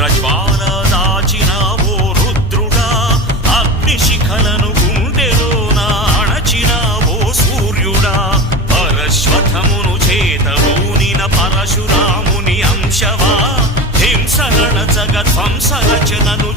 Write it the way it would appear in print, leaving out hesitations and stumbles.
ఉగ్రజ్వాల దాచినావో రుద్రుడా, అగ్నిశిఖలను గుండెలోన అణచినావో సూర్యుడా, పరశ్వథమును చేతబూనిన పరశురాముని అంశవా, హింసగణ జగధ్వంస రచనను